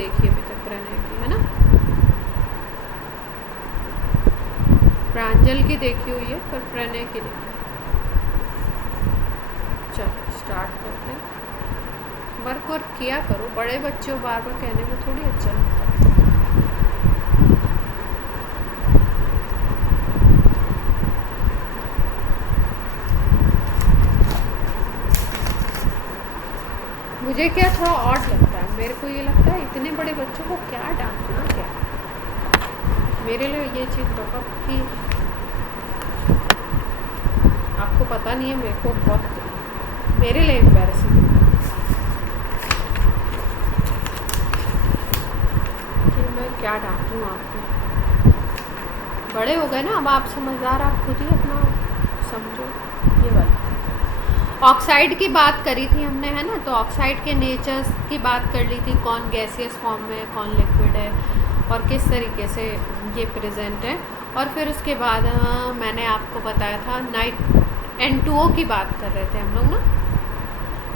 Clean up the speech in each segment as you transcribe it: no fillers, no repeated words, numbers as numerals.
देखी अभी तक प्रणय की, है ना। प्रांजल की देखी हुई है पर प्रणय की नहीं। चलो स्टार्ट करते हैं। वर्क किया करो, बड़े बच्चे बार बार कहने में थोड़ी अच्छा लगता है। मुझे क्या थोड़ा ऑड लगता है, मेरे को ये लगता है इतने बड़े बच्चों को क्या डांटना, क्या मेरे लिए ये चीज़ बहुत ही, आपको पता नहीं है, मेरे को बहुत, मेरे लिए एम्बैरेसिंग कि मैं क्या डांटूँ आपको। बड़े हो गए ना, अब आप समझदार, आप खुद ही अपना समझो। ये वाली ऑक्साइड की बात करी थी हमने, है ना, तो ऑक्साइड के नेचर्स की बात कर ली थी, कौन गैसियस फॉर्म में है, कौन लिक्विड है और किस तरीके से ये प्रेजेंट है। और फिर उसके बाद मैंने आपको बताया था N2O की बात कर रहे थे हम लोग ना,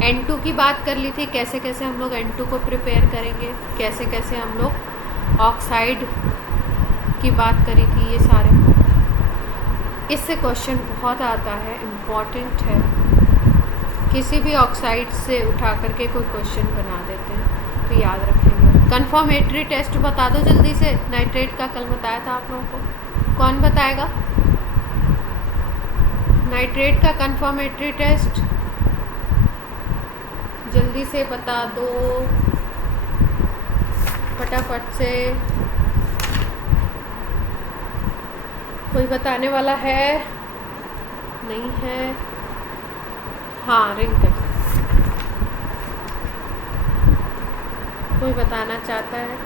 N2 की बात कर ली थी, कैसे कैसे हम लोग N2 को प्रिपेयर करेंगे, कैसे कैसे हम लोग ऑक्साइड की बात करी थी, ये सारे। इससे क्वेश्चन बहुत आता है, इम्पॉर्टेंट है, किसी भी ऑक्साइड से उठा करके कोई क्वेश्चन बना देते हैं, तो याद रखेंगे। कन्फर्मेटरी टेस्ट बता दो जल्दी से, नाइट्रेट का कल बताया था आप लोगों को, कौन बताएगा नाइट्रेट का कन्फर्मेटरी टेस्ट, जल्दी से बता दो फटाफट से। कोई बताने वाला है? नहीं है? हाँ, रिंग टेस्ट कोई बताना चाहता है?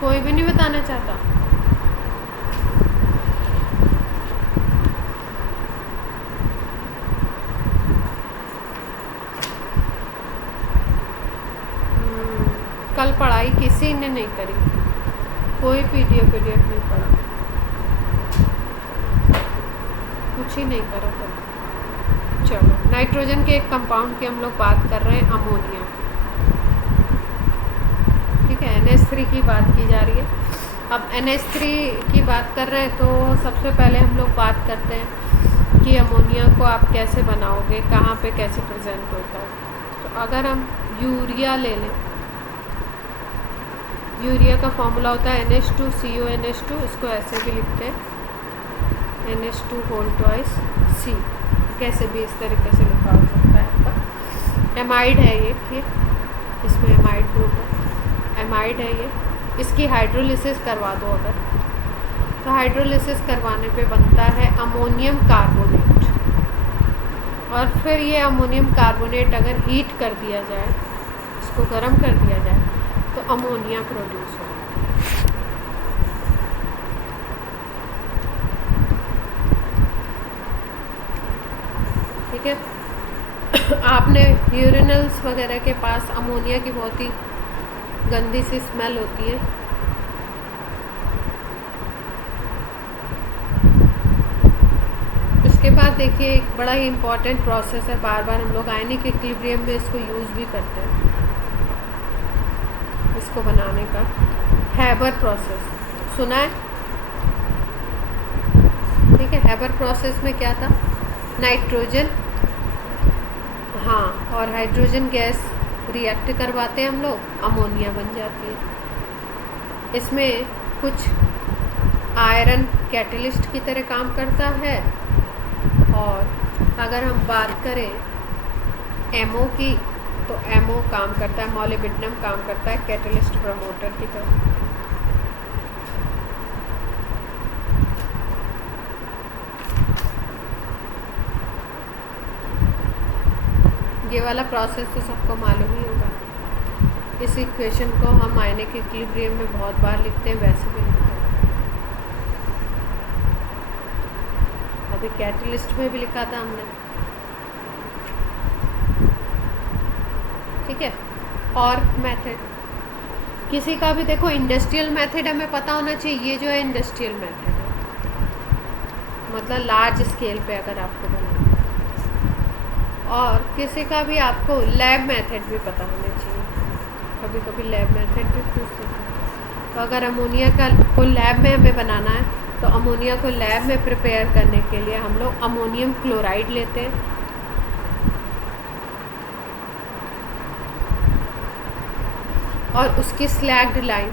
कोई भी नहीं बताना चाहता? कल पढ़ाई किसी ने नहीं करी, कोई पीडीएफ नहीं पढ़ा, कुछ ही नहीं करा कल। चलो, नाइट्रोजन के एक कंपाउंड की हम लोग बात कर रहे हैं, अमोनिया, ठीक है। NH3 की बात की जा रही है। अब NH3 की बात कर रहे हैं तो सबसे पहले हम लोग बात करते हैं कि अमोनिया को आप कैसे बनाओगे, कहाँ पे कैसे प्रेजेंट होता है। तो अगर हम यूरिया ले लें, यूरिया का फॉर्मूला होता है NH2CONH2, इसको ऐसे भी लिखते हैं NH2 कैसे भी इस तरीके से लिखा हो सकता है आपका। एमाइड है ये, ठीक, इसमें एमाइड ग्रुप है, एमाइड है ये। इसकी हाइड्रोलिसिस करवा दो अगर, तो हाइड्रोलिसिस करवाने पे बनता है अमोनियम कार्बोनेट, और फिर ये अमोनियम कार्बोनेट अगर हीट कर दिया जाए, इसको गर्म कर दिया जाए, तो अमोनिया प्रोड्यूस हो। ठीक है। आपने यूरिनल्स वगैरह के पास अमोनिया की बहुत ही गंदी सी स्मेल होती है। इसके बाद देखिए, एक बड़ा ही इम्पॉर्टेंट प्रोसेस है, बार बार हम लोग आयनिक इक्विलिब्रियम में इसको यूज़ भी करते हैं, इसको बनाने का हैबर प्रोसेस सुना है, ठीक है। हैबर प्रोसेस में क्या था, नाइट्रोजन, हाँ, और हाइड्रोजन गैस रिएक्ट करवाते हैं हम लोग, अमोनिया बन जाती है। इसमें कुछ आयरन कैटलिस्ट की तरह काम करता है, और अगर हम बात करें एमओ की, तो एमओ काम करता है, मॉलिब्डेनम काम करता है कैटलिस्ट प्रमोटर की तरह। ये वाला प्रोसेस तो सबको मालूम ही होगा। इस इक्वेशन को हम आयनिक इक्विलिब्रियम में बहुत बार लिखते हैं, वैसे भी लिखते हैं, अभी कैटलिस्ट में भी लिखा था हमने, ठीक है। और मेथड, किसी का भी देखो इंडस्ट्रियल मेथड हमें पता होना चाहिए, ये जो है इंडस्ट्रियल मेथड है, मतलब लार्ज स्केल पे अगर आपको बनाना है। और किसी का भी आपको लैब मेथड भी पता होना चाहिए, कभी कभी लैब मेथड भी पूछ सकते हैं। तो अगर अमोनिया का को लैब में हमें बनाना है तो अमोनिया को लैब में प्रिपेयर करने के लिए हम लोग अमोनियम क्लोराइड लेते हैं, और उसकी स्लैग्ड लाइन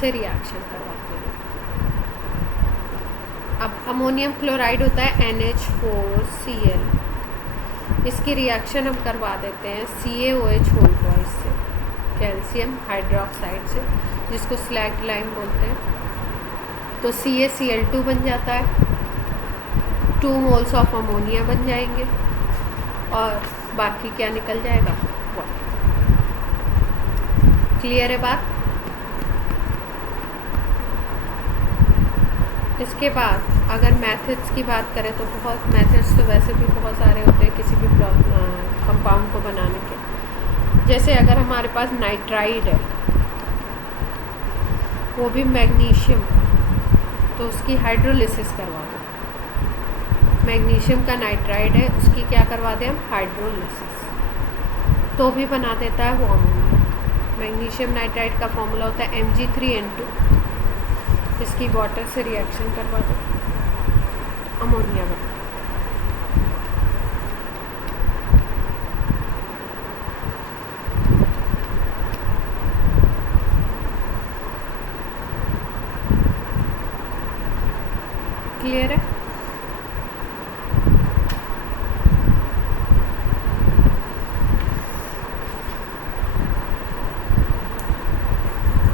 से रिएक्शन करवाते हैं। अब अमोनियम क्लोराइड होता है NH4Cl, इसकी रिएक्शन हम करवा देते हैं CaOH होल ट्वाइस से, कैल्शियम हाइड्रोक्साइड से, जिसको स्लैग्ड लाइन बोलते हैं। तो CaCl2 बन जाता है, 2 मोल्स ऑफ अमोनिया बन जाएंगे, और बाकी क्या निकल जाएगा, वाटर। क्लियर है बात? इसके बाद अगर मेथड्स की बात करें तो बहुत मेथड्स तो वैसे भी बहुत सारे होते हैं किसी भी कंपाउंड को बनाने के। जैसे अगर हमारे पास नाइट्राइड है, वो भी मैग्नीशियम, तो उसकी हाइड्रोलिसिस करवा दो। मैग्नीशियम का नाइट्राइड है, उसकी क्या करवा दें हम, हाइड्रोलिसिस, तो भी बना देता है वो अमोनिया। मैग्नीशियम नाइट्राइड का फॉर्मूला होता है Mg3N2, इसकी वाटर से रिएक्शन करवा दो, अमोनिया बना। क्लियर है?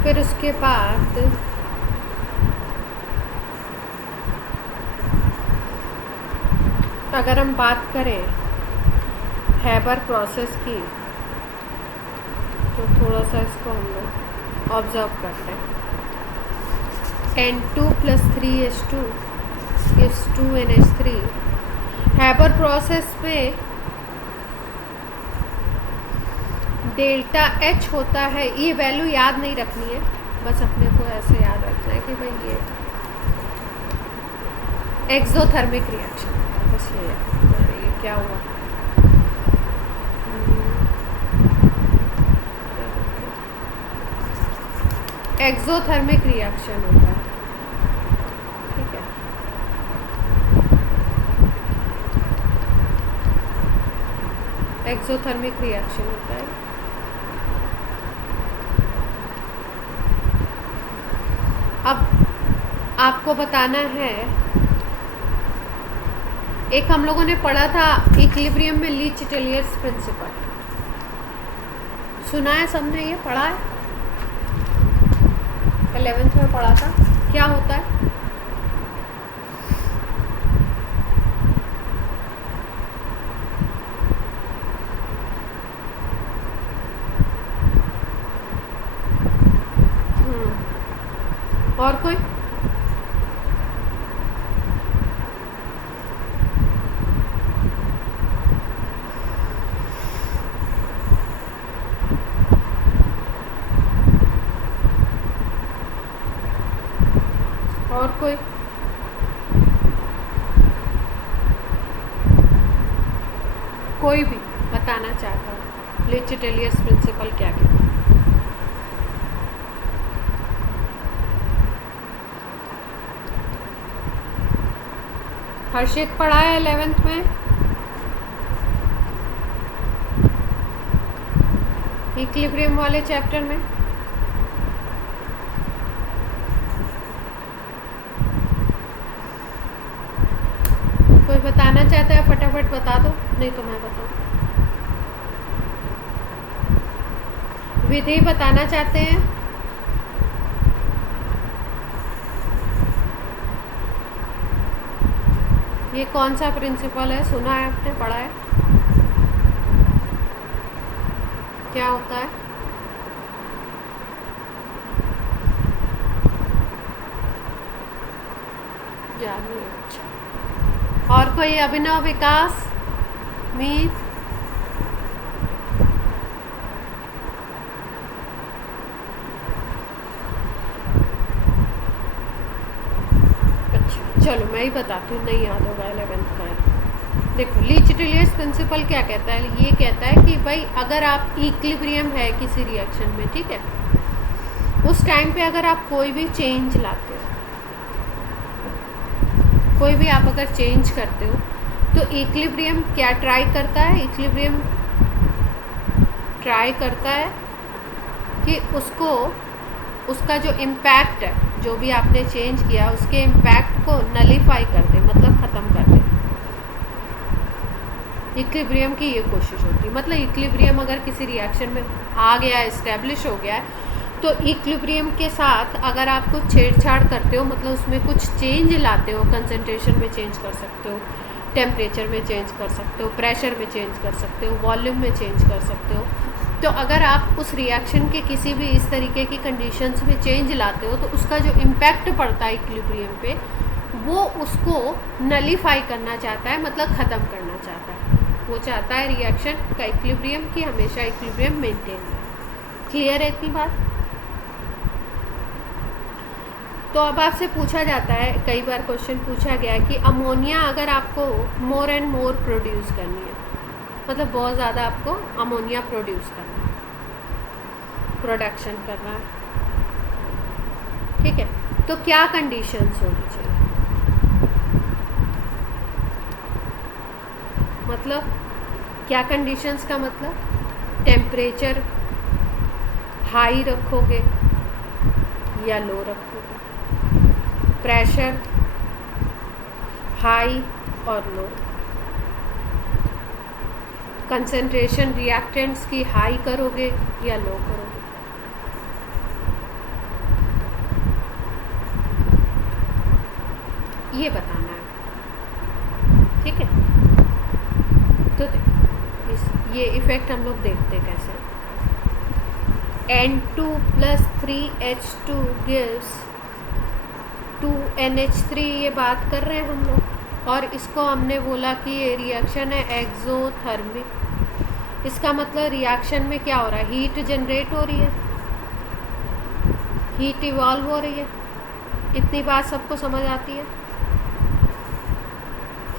फिर उसके बाद अगर हम बात करें हैबर प्रोसेस की, तो थोड़ा सा इसको हम लोग ऑब्जर्व करते हैं। N2 + 3H2 gives 2NH3। Haber process में डेल्टा H होता है, ये वैल्यू याद नहीं रखनी है, बस अपने को ऐसे याद रखना है कि भाई ये एक्सोथर्मिक रिएक्शन है, बस ये क्या हुआ, एक्सोथर्मिक रिएक्शन होता है, ठीक है। एक्सोथर्मिक रिएक्शन होता है। अब आपको बताना है, एक हम लोगों ने पढ़ा था इक्विलिब्रियम में ली चिटेलियर्स प्रिंसिपल, सुना है सबने, ये पढ़ा है, 11th में पढ़ा था। क्या होता है? और कोई? और कोई? कोई भी बताना चाहता हूँ ली चिटेलियर्स प्रिंसिपल क्या कहता है? हर्षित पढ़ा है 11th में इक्विलिब्रियम वाले चैप्टर में? कोई बताना चाहता है फटाफट बता दो, नहीं तो मैं बताऊँ। विधि बताना चाहते हैं? ये कौन सा प्रिंसिपल है, सुना है आपने, पढ़ा है? क्या होता है? याद नहीं। अच्छा, और कोई? अभिनव, विकास, मीत? चलो मैं ही बताती हूँ, नहीं याद होगा 11th का है। देखो ली चिटेलियस प्रिंसिपल क्या कहता है, ये कहता है कि भाई अगर आप इक्विलिब्रियम है किसी रिएक्शन में, ठीक है, उस टाइम पे अगर आप कोई भी चेंज लाते हो, कोई भी आप अगर चेंज करते हो, तो इक्विलिब्रियम क्या ट्राई करता है, इक्विलिब्रियम ट्राई करता है कि उसको, उसका जो इम्पैक्ट है, जो भी आपने चेंज किया उसके इम्पैक्ट को नलीफाई कर दे, मतलब ख़त्म कर दे। इक्विलिब्रियम की ये कोशिश होती है। मतलब इक्विलिब्रियम अगर किसी रिएक्शन में आ गया, इस्टेब्लिश हो गया है, तो इक्विलिब्रियम के साथ अगर आप कुछ छेड़छाड़ करते हो, मतलब उसमें कुछ चेंज लाते हो, कंसंट्रेशन में चेंज कर सकते हो, टेम्परेचर में चेंज कर सकते हो, प्रेशर में चेंज कर सकते हो, वॉल्यूम में चेंज कर सकते हो, तो अगर आप उस रिएक्शन के किसी भी इस तरीके की कंडीशंस में चेंज लाते हो, तो उसका जो इम्पैक्ट पड़ता है इक्विलिब्रियम पे, वो उसको नलीफाई करना चाहता है, मतलब ख़त्म करना चाहता है। वो चाहता है रिएक्शन का इक्विलिब्रियम की हमेशा इक्विलिब्रियम मेंटेन हो। क्लियर है इतनी बात? तो अब आपसे पूछा जाता है, कई बार क्वेश्चन पूछा गया है कि अमोनिया अगर आपको मोर एंड मोर प्रोड्यूस करनी है, मतलब बहुत ज़्यादा आपको अमोनिया प्रोड्यूस करना है, प्रोडक्शन करना है, ठीक है, तो क्या कंडीशंस होनी चाहिए? मतलब क्या कंडीशंस का मतलब, टेम्परेचर हाई रखोगे या लो रखोगे, प्रेशर हाई और लो, कंसंट्रेशन रिएक्टेंट्स की हाई करोगे या लो करोगे। ये बताना है, ठीक है। तो ये इफ़ेक्ट हम लोग देखते कैसे, N2 + 3H2 gives 2NH3, ये बात कर रहे हैं हम लोग, और इसको हमने बोला कि ये रिएक्शन है एक्सोथर्मिक। इसका मतलब रिएक्शन में क्या हो रहा है, हीट जनरेट हो रही है, हीट इवॉल्व हो रही है। इतनी बात सबको समझ आती है,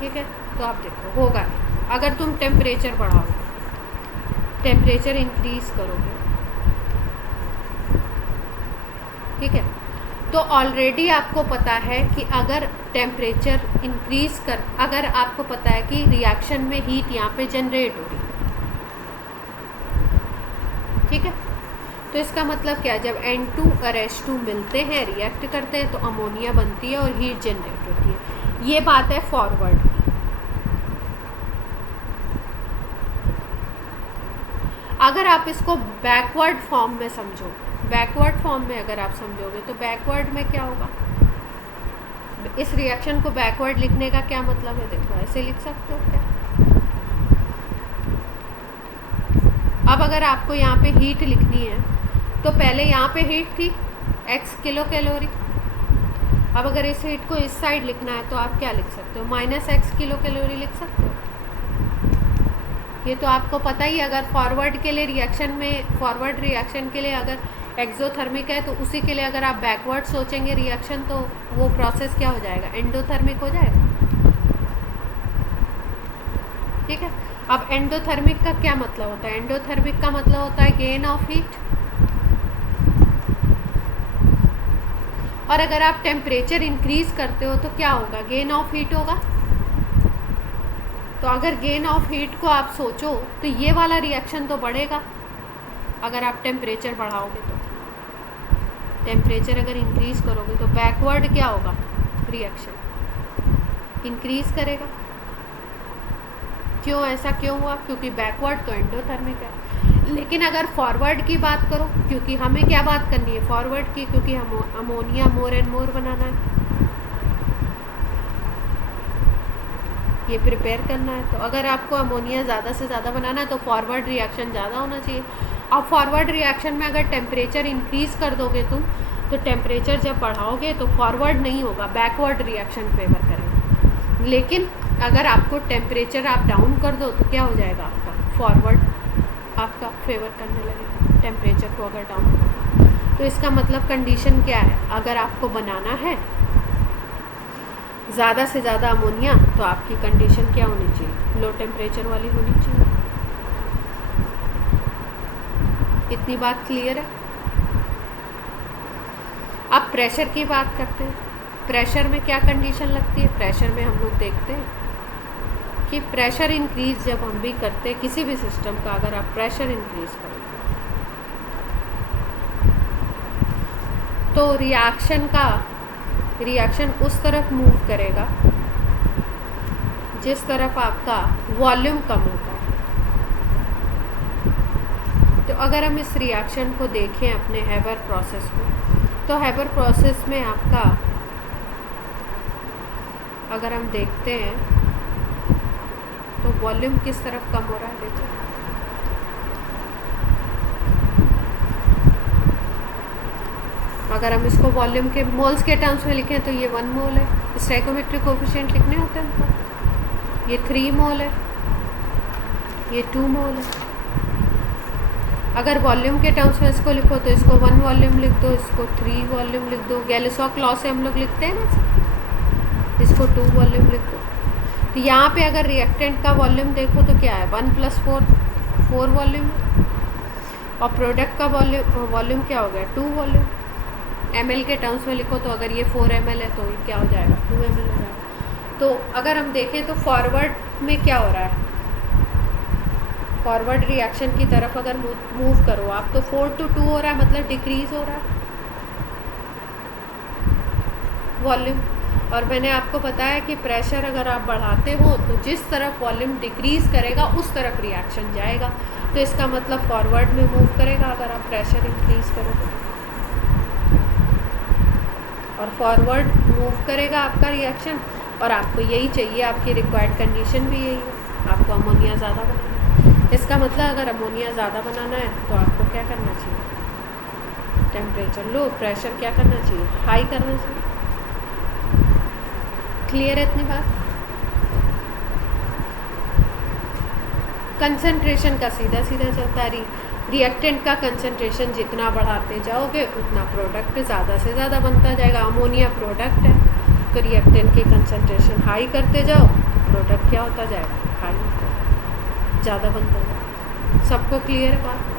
ठीक है। तो आप देखो होगा, अगर तुम टेम्परेचर बढ़ाओगे, टेम्परेचर इंक्रीज करोगे, ठीक है, तो ऑलरेडी आपको पता है कि अगर टेम्परेचर इंक्रीज कर, अगर आपको पता है कि रिएक्शन में हीट यहाँ पे जनरेट हो रही है, ठीक है, तो इसका मतलब क्या, जब N2 और H2 मिलते हैं, रिएक्ट करते हैं, तो अमोनिया बनती है और हीट जनरेट होती है। ये बात है फॉरवर्ड की। अगर आप इसको बैकवर्ड फॉर्म में समझो, बैकवर्ड फॉर्म में अगर आप समझोगे, तो बैकवर्ड में क्या होगा, इस रिएक्शन को बैकवर्ड लिखने का क्या मतलब है, देखो ऐसे लिख सकते हो क्या। अब अगर आपको यहाँ पे हीट लिखनी है, तो पहले यहाँ पे हीट थी x किलो कैलोरी, अब अगर इस हीट को इस साइड लिखना है, तो आप क्या लिख सकते हो, -x किलो कैलोरी लिख सकते हो। ये तो आपको पता ही, अगर फॉरवर्ड के लिए रिएक्शन में, फॉरवर्ड रिएक्शन के लिए अगर एक्सोथर्मिक है, तो उसी के लिए अगर आप बैकवर्ड सोचेंगे रिएक्शन, तो वो प्रोसेस क्या हो जाएगा, एंडोथर्मिक हो जाएगा, ठीक है। अब एंडोथर्मिक का क्या मतलब होता है, एंडोथर्मिक का मतलब होता है गेन ऑफ हीट, और अगर आप टेम्परेचर इंक्रीज करते हो, तो क्या होगा, गेन ऑफ हीट होगा। तो अगर गेन ऑफ हीट को आप सोचो, तो ये वाला रिएक्शन तो बढ़ेगा अगर आप टेम्परेचर बढ़ाओगे, तो टेम्परेचर अगर इंक्रीज करोगे, तो बैकवर्ड क्या होगा, रिएक्शन इंक्रीज करेगा। क्यों, ऐसा क्यों हुआ, क्योंकि बैकवर्ड तो एंडोथर्मिक है। लेकिन अगर फॉरवर्ड की बात करो, क्योंकि हमें क्या बात करनी है, फॉरवर्ड की, क्योंकि हम अमोनिया मोर एंड मोर बनाना है, ये प्रिपेयर करना है। तो अगर आपको अमोनिया ज़्यादा से ज़्यादा बनाना है, तो फॉरवर्ड रिएक्शन ज़्यादा होना चाहिए। अब फॉरवर्ड रिएक्शन में अगर टेम्परेचर इंक्रीज़ कर दोगे तुम, तो टेम्परेचर जब बढ़ाओगे, तो फॉरवर्ड नहीं होगा, बैकवर्ड रिएक्शन फेवर करेगा। लेकिन अगर आपको टेम्परेचर आप डाउन कर दो, तो क्या हो जाएगा, आपका फॉरवर्ड आपका फेवर करने लगेगा, टेम्परेचर को अगर डाउन कर दो। तो इसका मतलब कंडीशन क्या है, अगर आपको बनाना है ज़्यादा से ज़्यादा अमोनिया, तो आपकी कंडीशन क्या होनी चाहिए? लो टेम्परेचर वाली होनी चाहिए। इतनी बात क्लियर है? अब प्रेशर की बात करते हैं। प्रेशर में क्या कंडीशन लगती है? प्रेशर में हम लोग देखते हैं कि प्रेशर इंक्रीज जब हम भी करते हैं किसी भी सिस्टम का, अगर आप प्रेशर इंक्रीज करोगे तो रिएक्शन उस तरफ मूव करेगा जिस तरफ आपका वॉल्यूम कम होता है। तो अगर हम इस रिएक्शन को देखें अपने हैबर प्रोसेस में, तो हैबर प्रोसेस में आपका अगर हम देखते हैं तो वॉल्यूम किस तरफ कम हो रहा है, देखो। अगर हम इसको वॉल्यूम के मोल्स के टर्म्स में लिखें तो ये 1 मोल है। स्टोइकोमेट्रिक कोफिशिएंट लिखने होते हैं हमको। ये 3 मोल है, ये 2 मोल है। अगर वॉल्यूम के टर्म्स में इसको लिखो तो इसको 1 वॉल्यूम लिख दो, इसको 3 वॉल्यूम लिख दो। गैलिसॉक लॉ से हम लोग लिखते हैं ना, इसको 2 वॉल्यूम लिख दो। तो यहाँ पे अगर रिएक्टेंट का वॉल्यूम देखो तो क्या है, 1 + 4 वॉल्यूम, और प्रोडक्ट का वॉल्यूम क्या हो गया, 2 वॉल्यूम। ml के टर्म्स में लिखो तो अगर ये 4 ml है तो ये क्या हो जाएगा, 2 ml हो जाएगा। तो अगर हम देखें तो फॉरवर्ड में क्या हो रहा है, फॉरवर्ड रिएक्शन की तरफ अगर मूव करो आप तो 4 to 2 हो रहा है, मतलब डिक्रीज हो रहा है वॉल्यूम। और मैंने आपको बताया कि प्रेशर अगर आप बढ़ाते हो तो जिस तरफ वॉल्यूम डिक्रीज करेगा उस तरफ रिएक्शन जाएगा। तो इसका मतलब फॉरवर्ड में मूव करेगा अगर आप प्रेशर इंक्रीज करोगे, और फॉरवर्ड मूव करेगा आपका रिएक्शन। और आपको यही चाहिए, आपकी रिक्वायर्ड कंडीशन भी यही है, आपको अमोनिया ज़्यादा बनाना है। इसका मतलब अगर अमोनिया ज़्यादा बनाना है तो आपको क्या करना चाहिए, टेम्परेचर लो, प्रेशर क्या करना चाहिए, हाई करना चाहिए। क्लियर है इतनी बात? कंसंट्रेशन का सीधा सीधा चलता है। रिएक्टेंट का कंसंट्रेशन जितना बढ़ाते जाओगे उतना प्रोडक्ट ज़्यादा से ज़्यादा बनता जाएगा। अमोनिया प्रोडक्ट है, तो रिएक्टेंट की कंसंट्रेशन हाई करते जाओ, प्रोडक्ट क्या होता जाएगा, हाई होता जाएगा, ज़्यादा बनता जाएगा। सबको क्लियर है बात?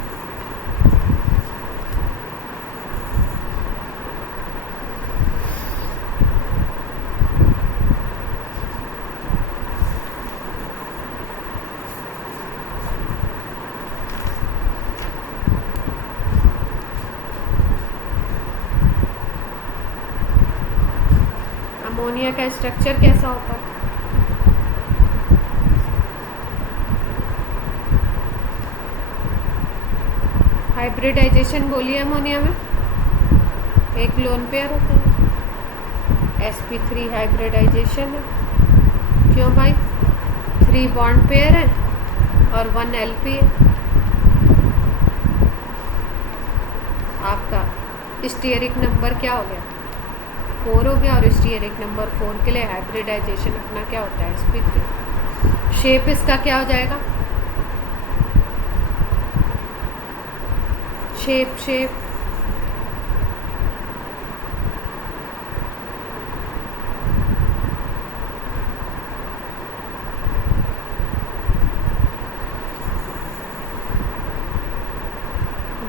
अमोनिया का स्ट्रक्चर कैसा होता है? हाइब्रिडाइजेशन बोलिए अमोनिया में, एक लोन पेयर होता है, sp3 हाइब्रिडाइजेशन है। क्यों भाई, 3 बॉन्ड पेयर है और 1 LP है। आपका स्टीयरिक नंबर क्या हो गया, 4 हो गया, और स्टीयरिक नंबर 4 के लिए हाइब्रिडाइजेशन अपना क्या होता है, sp3। शेप इसका क्या हो जाएगा, शेप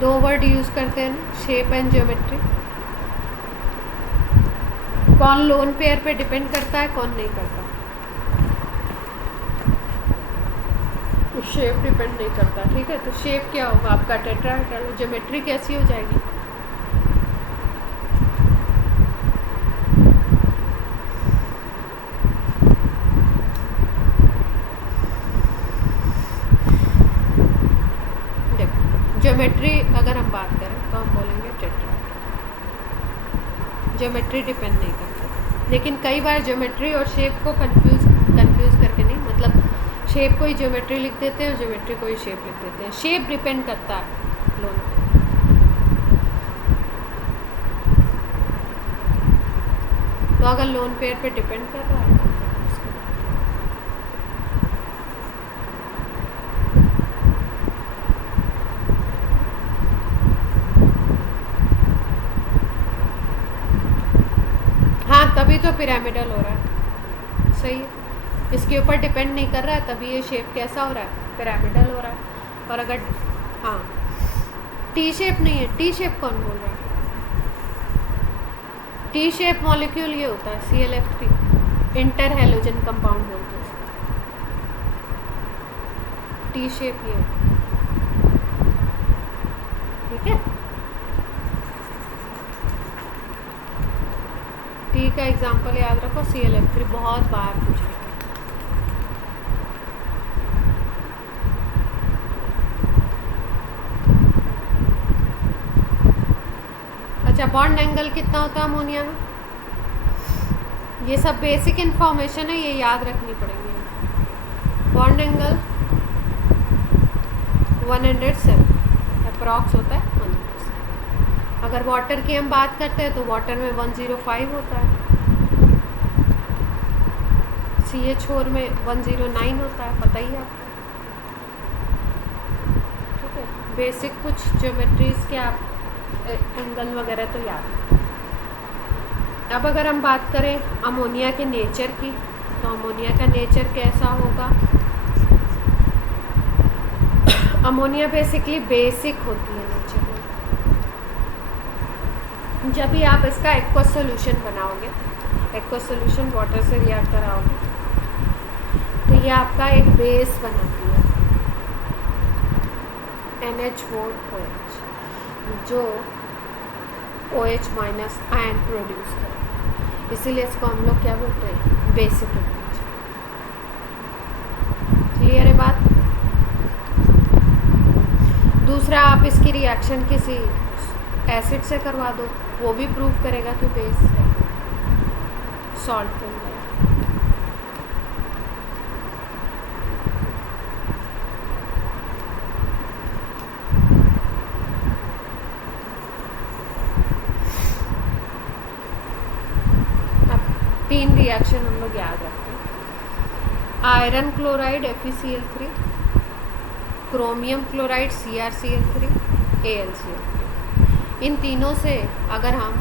2 वर्ड यूज़ करते हैं ना, शेप एंड ज्योमेट्री। कौन लोन पेयर पे डिपेंड करता है, कौन नहीं करता, शेप डिपेंड नहीं करता। ठीक है, तो शेप क्या होगा आपका, टेट्राहेड्रल। ज्योमेट्री कैसी हो जाएगी, देखो ज्योमेट्री अगर हम बात करें तो हम बोलेंगे टेट्राहेड्रल। ज्योमेट्री डिपेंड नहीं करता, लेकिन कई बार ज्योमेट्री और शेप को कंफ्यूज करके नहीं, मतलब शेप को ही ज्योमेट्री लिख देते हैं और ज्योमेट्री को ही शेप लिख देते हैं। शेप डिपेंड करता है लोन पे। तो अगर लोन पेयर पे डिपेंड कर रहा है तो उसके हाँ, तभी तो पिरामिडल हो रहा है। सही है, इसके ऊपर डिपेंड नहीं कर रहा है, तभी ये शेप कैसा हो रहा है, पिरामिडल हो रहा है। और अगर हाँ टी शेप नहीं है, टी शेप कौन बोल रहा है? टी शेप मॉलिक्यूल ये होता है ClF3, इंटर हेलोजन कंपाउंड बोलते हैं उसको। टी शेप ये, ठीक है। टी का एग्जांपल याद रखो, ClF3 बहुत बार पूछा। अच्छा, बॉन्ड एंगल कितना होता है अमोनिया में? ये सब बेसिक इंफॉर्मेशन है, ये याद रखनी पड़ेगी। बॉन्ड एंगल 107 अप्रॉक्स होता है, 107। अगर वाटर की हम बात करते हैं तो वाटर में 105 होता है, CH4 में 109 होता है, पता ही है आपको। ठीक है, बेसिक कुछ ज्योमेट्रीज के आप एंगल वगैरह तो याद। अब अगर हम बात करें अमोनिया के नेचर की, तो अमोनिया का नेचर कैसा होगा? अमोनिया बेसिकली बेसिक होती है नेचर में। जब भी आप इसका एक्वस सॉल्यूशन बनाओगे, एक्वस सॉल्यूशन वाटर से रिएक्ट कराओगे, तो ये आपका एक बेस बनाती है NH4OH, जो OH माइनस आयन प्रोड्यूस करें, इसीलिए इसको हम लोग क्या बोलते हैं? Basic element. क्लियर है बात? दूसरा, आप इसकी रिएक्शन किसी एसिड से करवा दो, वो भी प्रूव करेगा कि बेस है, सॉल्ट बन जाएगा। तीन रिएक्शन हम लोग याद रखते हैं, iron chloride FeCl3, chromium chloride CrCl3, AlCl3। इन तीनों से अगर हम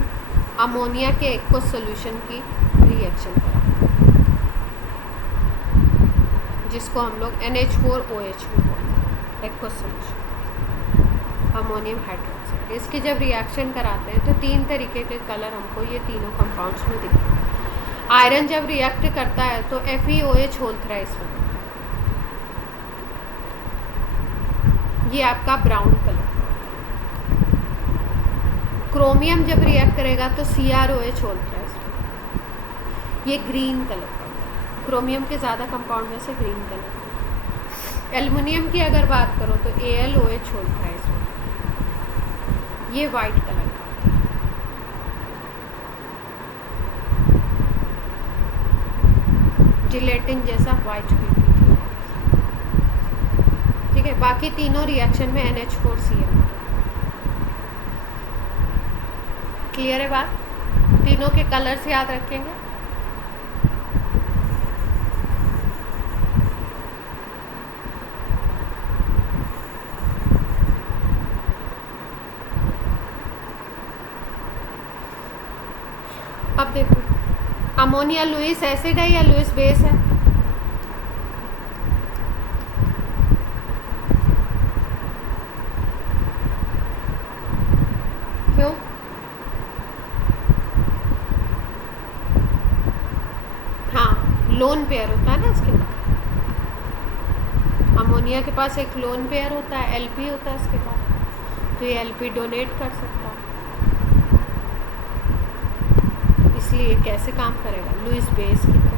अमोनिया के एक्वस सॉल्यूशन की रिएक्शन कराते हैं, जिसको हम लोग NH4OH में बोलते हैं, एक्वस सॉल्यूशन अमोनियम हाइड्रोक्साइड, इसकी जब रिएक्शन कराते हैं तो तीन तरीके के कलर हमको ये तीनों कंपाउंड्स में दिखते हैं। आयरन जब रिएक्ट करता है तो FeOH होल थ्राइस बनता है, ये आपका ब्राउन कलर। क्रोमियम जब रिएक्ट करेगा तो CrOH होल थ्राइस बनता है, ये ग्रीन कलर का होता है। क्रोमियम के ज़्यादा कंपाउंड में से ग्रीन कलर। एल्युमिनियम की अगर बात करो तो AlOH होल थ्राइस बनता है, ये वाइट कलर का। जिलेटिन जैसा वाइट पीपी, ठीक है। बाकी तीनों रिएक्शन में NH4Cl। क्लियर है बात? तीनों के कलर्स याद रखेंगे। अब देखो, अमोनिया लुईस एसिड है या लुईस बेस है? क्यों? हाँ, लोन पेयर होता है ना इसके पास। अमोनिया के पास एक लोन पेयर होता है, LP होता है इसके पास, तो ये LP डोनेट कर सकता है। इसलिए कैसे काम करेगा? लुईस बेस की तरह।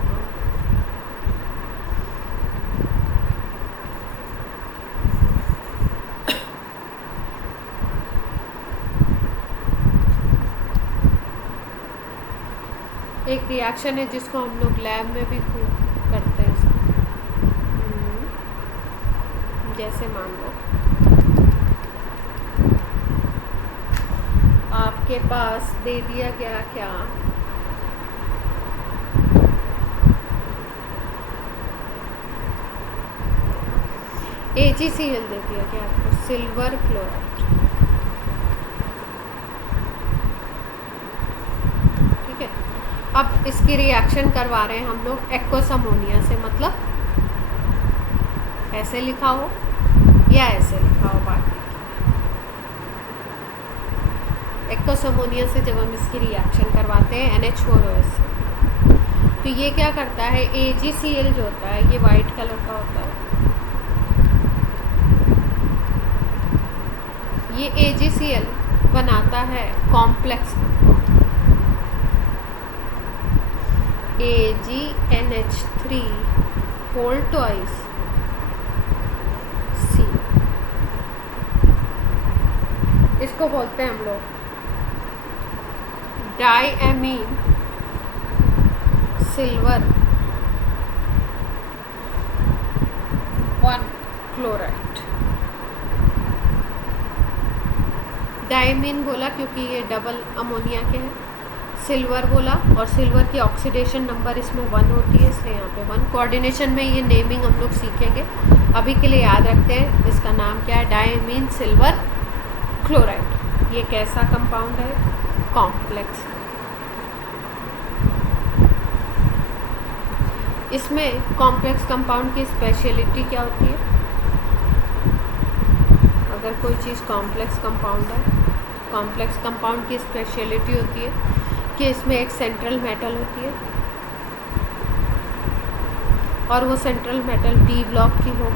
एक रिएक्शन है जिसको हम लोग लैब में भी खूब करते हैं। जैसे मान लो आपके पास दे दिया गया क्या, AgCl दे दिया गया आपको, सिल्वर क्लोराइड, ठीक है। अब इसकी रिएक्शन करवा रहे हैं हम लोग एक्वस अमोनिया से, मतलब ऐसे लिखा हो या ऐसे लिखा हो बात। एक्वस अमोनिया से जब हम इसकी रिएक्शन करवाते हैं NH4OH से, तो ये क्या करता है, AgCl जो होता है ये वाइट कलर का होता है, ये AgCl बनाता है complex AgNH3 whole twice C। इसको बोलते हैं हम लोग डायमीन सिल्वर 1 क्लोराइड। डायमीन बोला क्योंकि ये डबल अमोनिया के हैं, सिल्वर बोला और सिल्वर की ऑक्सीडेशन नंबर इसमें 1 होती है, इसलिए यहाँ पे 1। कोऑर्डिनेशन में ये नेमिंग हम लोग सीखेंगे, अभी के लिए याद रखते हैं इसका नाम क्या है, डायमीन सिल्वर क्लोराइड। ये कैसा कंपाउंड है, कॉम्प्लेक्स। इसमें कॉम्प्लेक्स कंपाउंड की स्पेशलिटी क्या होती है, अगर कोई चीज़ कॉम्प्लेक्स कंपाउंड है, कॉम्प्लेक्स कंपाउंड की स्पेशलिटी होती है कि इसमें एक सेंट्रल मेटल होती है और वो सेंट्रल मेटल D ब्लॉक की हो,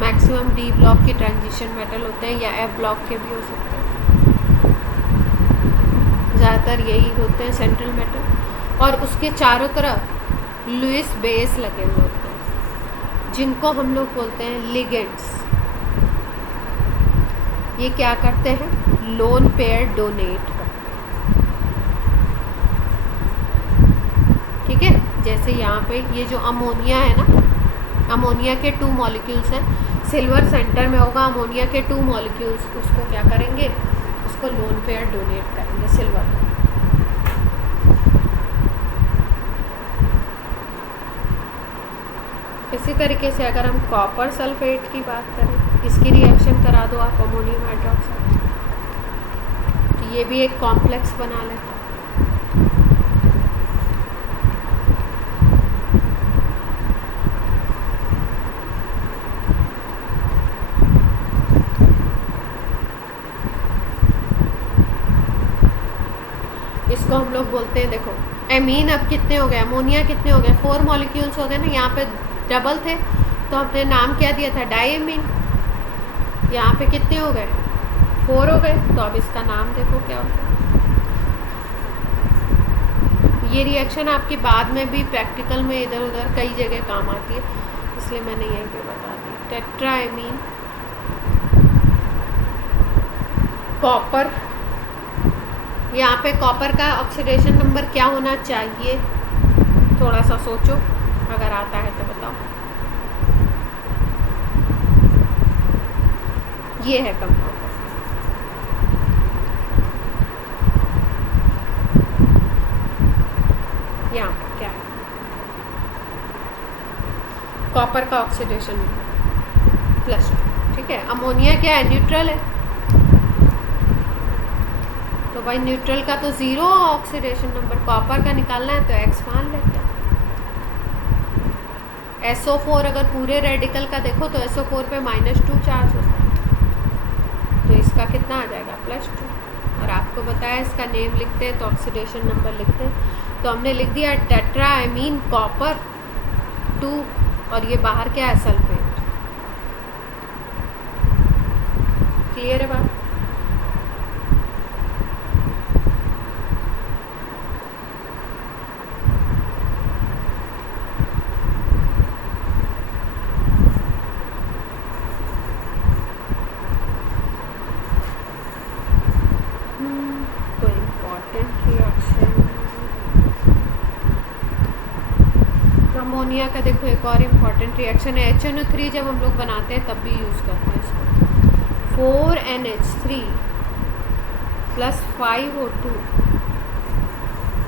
मैक्सिमम D ब्लॉक के ट्रांजिशन मेटल होते हैं या F ब्लॉक के भी हो सकते हैं, ज़्यादातर यही होते हैं सेंट्रल मेटल। और उसके चारों तरफ लुईस बेस लगे हुए होते हैं जिनको हम लोग बोलते हैं लिगेंड्स। ये क्या करते हैं, लोन पेयर डोनेट करते हैं, ठीक है। जैसे यहाँ पे ये जो अमोनिया है ना, अमोनिया के 2 मॉलिक्यूल्स हैं, सिल्वर सेंटर में होगा, अमोनिया के 2 मॉलिक्यूल्स, उसको क्या करेंगे, उसको लोन पेयर डोनेट करेंगे सिल्वर। इसी तरीके से अगर हम कॉपर सल्फेट की बात करें, इसकी रिएक्शन करा दो आप अमोनियम हाइड्रोक्साइड, तो ये भी एक कॉम्प्लेक्स बना लेता है। इसको हम लोग बोलते हैं, देखो एमीन अब कितने हो गए, अमोनिया कितने हो गए, 4 मॉलिक्यूल्स हो गए ना, यहाँ पे डबल थे तो हमने नाम क्या दिया था, डायमीन। यहाँ पे कितने हो गए, 4 हो गए, तो अब इसका नाम देखो क्या होगा। ये रिएक्शन आपकी बाद में भी प्रैक्टिकल में इधर उधर कई जगह काम आती है, इसलिए मैंने यहीं पे बता दी। टेट्राएमीन कॉपर, यहाँ पे कॉपर का ऑक्सीडेशन नंबर क्या होना चाहिए, थोड़ा सा सोचो, अगर आता है तो बताओ। ये है कंपाउंड, यहाँ पर क्या है, कॉपर का ऑक्सीडेशन नंबर +2, ठीक है। अमोनिया क्या है, न्यूट्रल है, तो भाई न्यूट्रल का तो 0 ऑक्सीडेशन नंबर, कॉपर का निकालना है तो X मान लेते हैं। SO4 अगर पूरे रेडिकल का देखो तो SO4 पे -2 चार्ज होता है, तो इसका कितना आ जाएगा, +2। और आपको बताया इसका नेम लिखते हैं तो ऑक्सीडेशन नंबर लिखते हैं, तो हमने लिख दिया टेट्राएमीन कॉपर 2, और ये बाहर क्या है, सल्फेट। क्लियर है बात। अमोनिया का देखो एक और इम्पॉर्टेंट रिएक्शन है, HNO3 जब हम लोग बनाते हैं तब भी यूज़ करते हैं इसको, 4NH3 + 5O2,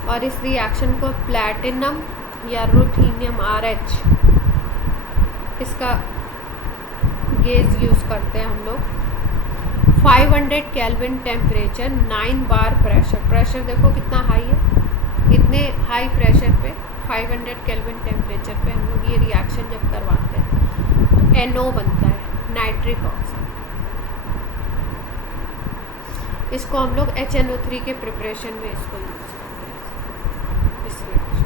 और इस रिएक्शन को प्लैटिनम या रुथेनियम RH, इसका गेज यूज़ करते हैं हम लोग। 500 केल्विन टेम्परेचर, 9 बार प्रेशर, प्रेशर देखो कितना हाई है, इतने हाई प्रेशर पे 500 केल्विन टेम्परेचर पे हम लोग ये रिएक्शन जब करवाते हैं तो NO बनता है, नाइट्रिक ऑक्साइड। इसको हम लोग HNO3 के प्रिपरेशन में इसको यूज़ करते हैं, इस रिएक्शन।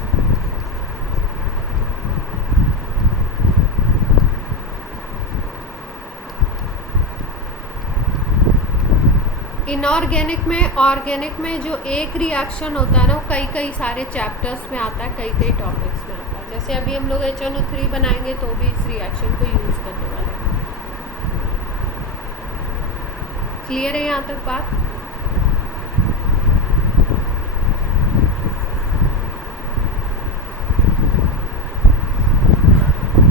इनऑर्गेनिक में, ऑर्गेनिक में जो एक रिएक्शन होता है ना, वो कई कई सारे चैप्टर्स में आता है, कई कई टॉपिक्स में आता है। जैसे अभी हम लोग HNO3 बनाएंगे तो भी इस रिएक्शन को यूज़ करने वाले हैं। क्लियर है यहाँ तक बात?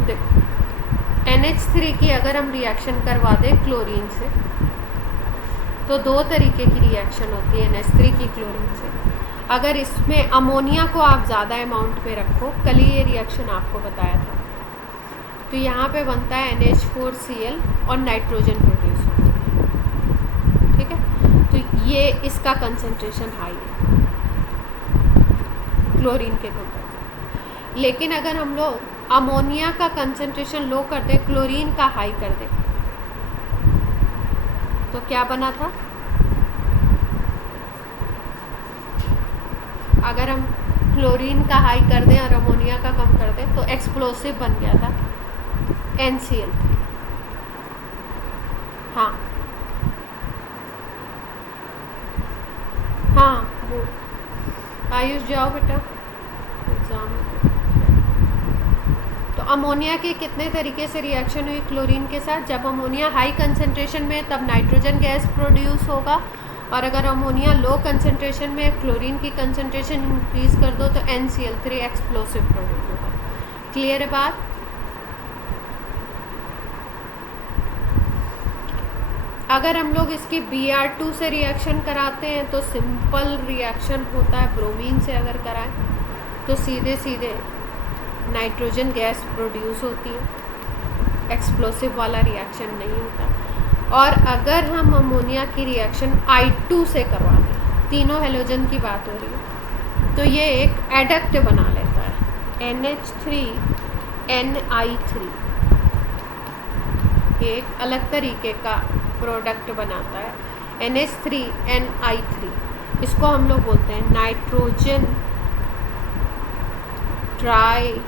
देखो, NH3 की अगर हम रिएक्शन करवा दें क्लोरीन से तो दो तरीके की रिएक्शन होती है NH3 की क्लोरीन से। अगर इसमें अमोनिया को आप ज़्यादा अमाउंट पे रखो, कल ही ये रिएक्शन आपको बताया था, तो यहाँ पे बनता है NH4Cl और नाइट्रोजन प्रोड्यूस होता है। ठीक है, तो ये इसका कंसंट्रेशन हाई है क्लोरीन के कंपैरिजन। लेकिन अगर हम लोग अमोनिया का कंसंट्रेशन लो कर दें, क्लोरीन का हाई कर दें, तो क्या बना था? अगर हम क्लोरीन का हाई कर दें और अमोनिया का कम कर दें तो एक्सप्लोसिव बन गया था NCl3। हाँ हाँ, वो आयुष जाओ बेटा, एग्जाम। तो अमोनिया के कितने तरीके से रिएक्शन हुई क्लोरीन के साथ? जब अमोनिया हाई कंसंट्रेशन में तब नाइट्रोजन गैस प्रोड्यूस होगा, और अगर अमोनिया लो कंसंट्रेशन में क्लोरीन की कंसंट्रेशन इंक्रीज कर दो तो NCl3 एक्सप्लोसिव प्रोड्यूस होगा। क्लियर है बात? अगर हम लोग इसकी Br2 से रिएक्शन कराते हैं तो सिंपल रिएक्शन होता है। ब्रोमीन से अगर कराएं तो सीधे सीधे नाइट्रोजन गैस प्रोड्यूस होती है, एक्सप्लोसिव वाला रिएक्शन नहीं होता। और अगर हम अमोनिया की रिएक्शन I2 से करवा दें, तीनों हेलोजन की बात हो रही है, तो ये एक एडक्ट बना लेता है, NH3NI3, एक अलग तरीके का प्रोडक्ट बनाता है NH3NI3। इसको हम लोग बोलते हैं nitrogen tri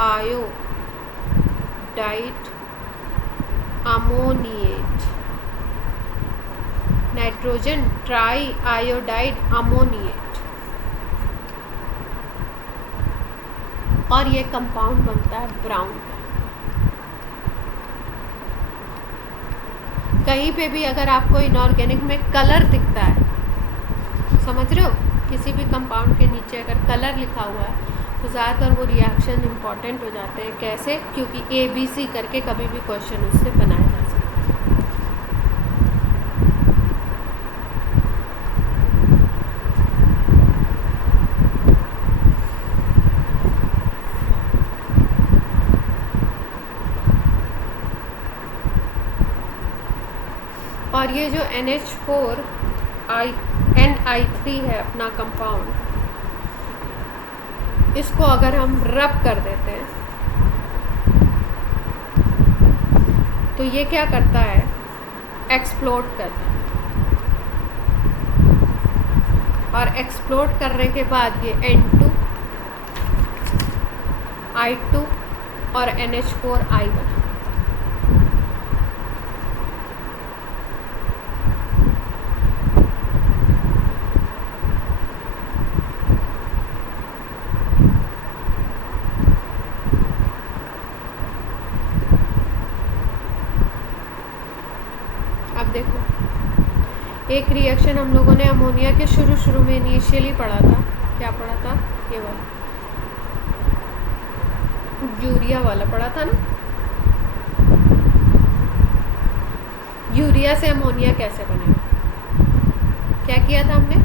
iodide ammoniate, nitrogen tri iodide ammoniate. और ये कंपाउंड बनता है ब्राउन। कहीं पे भी अगर आपको इनऑर्गेनिक में कलर दिखता है, समझ रहे हो, किसी भी कंपाउंड के नीचे अगर कलर लिखा हुआ है तो ज़्यादातर वो रिएक्शन इंपॉर्टेंट हो जाते हैं। कैसे? क्योंकि ABC करके कभी भी क्वेश्चन उससे बनाया जा सकता है। और ये जो NH4NI3 है अपना कंपाउंड, इसको अगर हम रब कर देते हैं तो ये क्या करता है? एक्सप्लोड करता है। और एक्सप्लोड करने के बाद ये N2 I2 और NH4I बना। एक रिएक्शन हम लोगों ने अमोनिया के शुरू में इनिशियली पढ़ा था, क्या पढ़ा था? ये वाला यूरिया वाला पढ़ा था ना। यूरिया से अमोनिया कैसे बनेगा? क्या किया था हमने?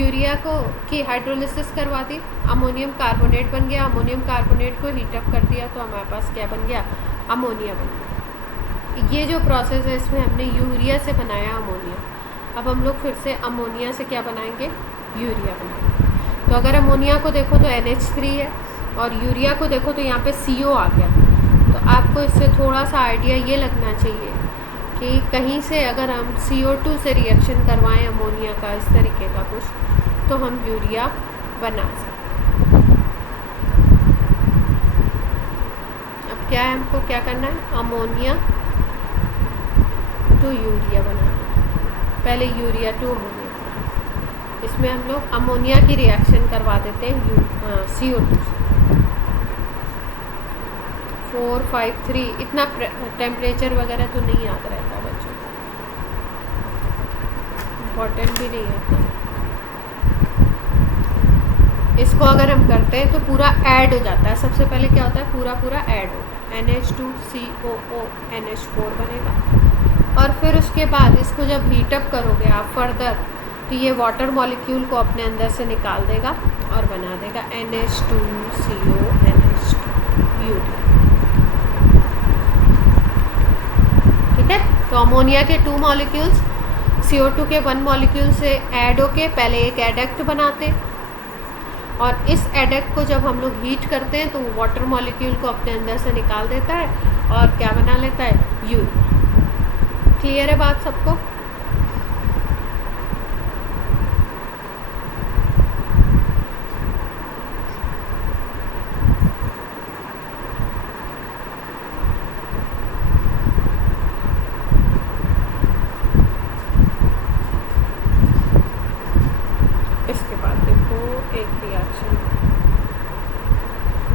यूरिया को की हाइड्रोलिसिस करवा दी, अमोनियम कार्बोनेट बन गया। अमोनियम कार्बोनेट को हीटअप कर दिया तो हमारे पास क्या बन गया? अमोनिया बन गया। ये जो प्रोसेस है इसमें हमने यूरिया से बनाया अमोनिया। अब हम लोग फिर से अमोनिया से क्या बनाएंगे? यूरिया बनाएंगे। तो अगर अमोनिया को देखो तो NH3 है और यूरिया को देखो तो यहाँ पे CO आ गया। तो आपको इससे थोड़ा सा आइडिया ये लगना चाहिए कि कहीं से अगर हम CO2 से रिएक्शन करवाएं अमोनिया का, इस तरीके का कुछ, तो हम यूरिया बना सकते। अब क्या है, हमको क्या करना है, अमोनिया टू यूरिया बनाना। पहले यूरिया टू अमोनिया, इसमें हम लोग अमोनिया की रिएक्शन करवा देते हैं CO2 से। 453 इतना टेम्परेचर वगैरह तो नहीं याद रहता बच्चों, इम्पोर्टेंट भी नहीं है इतना। इसको अगर हम करते हैं तो पूरा ऐड हो जाता है। सबसे पहले क्या होता है, पूरा ऐड होता है, NH2COO NH4 बनेगा। और फिर उसके बाद इसको जब हीटअप करोगे आप फर्दर, तो ये वाटर मॉलिक्यूल को अपने अंदर से निकाल देगा और बना देगा NH2CO NH2 यूरिया। ठीक है, तो अमोनिया के 2 मॉलिक्यूल्स CO2 के 1 मॉलिक्यूल से ऐड होके पहले एक एडक्ट बनाते, और इस एडक्ट को जब हम लोग हीट करते हैं तो वाटर मॉलिक्यूल को अपने अंदर से निकाल देता है और क्या बना लेता है, यूरिया। क्लियर है बात सबको?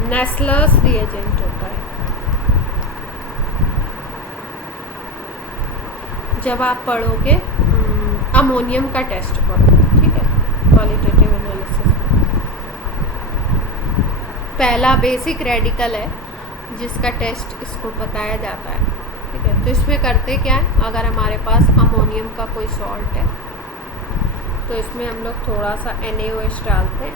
नेस्लर्स रिएजेंट होता है। जब आप पढ़ोगे अमोनियम का टेस्ट पढ़ोगे, ठीक है, क्वालिटेटिव एनालिसिस, पहला बेसिक रेडिकल है जिसका टेस्ट इसको बताया जाता है। ठीक है, तो इसमें करते क्या है, अगर हमारे पास अमोनियम का कोई सॉल्ट है तो इसमें हम लोग थोड़ा सा NaOH डालते हैं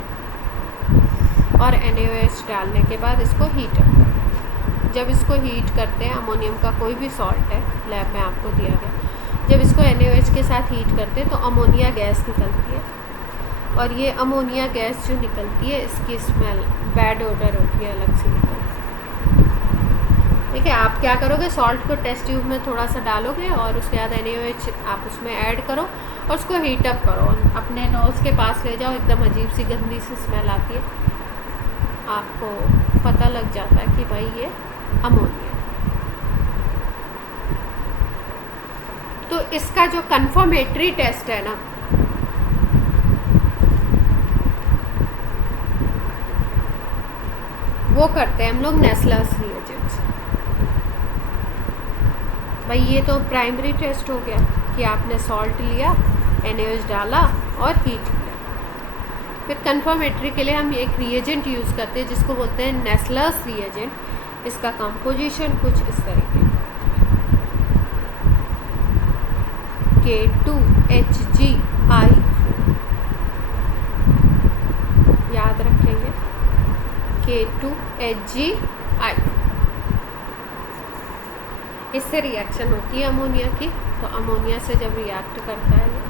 और NaOH डालने के बाद इसको हीट अप करते हैं। जब इसको हीट करते हैं, अमोनियम का कोई भी सॉल्ट है लैब में आपको दिया गया, जब इसको NaOH के साथ हीट करते हैं तो अमोनिया गैस निकलती है, और ये अमोनिया गैस जो निकलती है इसकी स्मेल बैड ओडर होती है, अलग से निकलती है। ठीक है, आप क्या करोगे, सॉल्ट को टेस्ट ट्यूब में थोड़ा सा डालोगे और उसके बाद NaOH आप उसमें ऐड करो और उसको हीट अप करो, अपने नोज़ के पास ले जाओ, एकदम अजीब सी गंदी सी स्मेल आती है, आपको पता लग जाता है कि भाई ये अमोनिया। तो इसका जो कंफर्मेटरी टेस्ट है ना, वो करते हैं हम लोग नेस्लर्स रिएजेंट से। भाई ये तो प्राइमरी टेस्ट हो गया कि आपने सॉल्ट लिया, NaOH डाला और हीट किया। फिर कंफर्मेटरी के लिए हम एक रिएजेंट यूज़ करते हैं जिसको बोलते हैं नेस्लर्स रिएजेंट। इसका कंपोजिशन कुछ इस तरीके K2HgI4, याद रखेंगे K2HgI4। इससे रिएक्शन होती है अमोनिया की। तो अमोनिया से जब रिएक्ट करता है ये,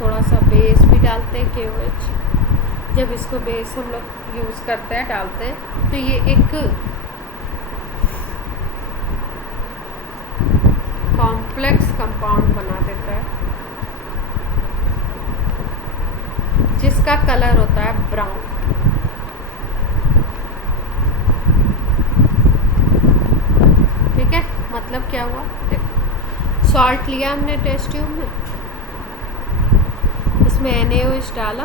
थोड़ा सा बेस भी डालते हैं KOH। जब इसको बेस हम लोग यूज़ करते हैं, डालते हैं, तो ये एक कॉम्प्लेक्स कंपाउंड बना देता है जिसका कलर होता है ब्राउन। ठीक है, मतलब क्या हुआ, देखो सॉल्ट लिया हमने टेस्ट ट्यूब में, इसमें NaOH डाला,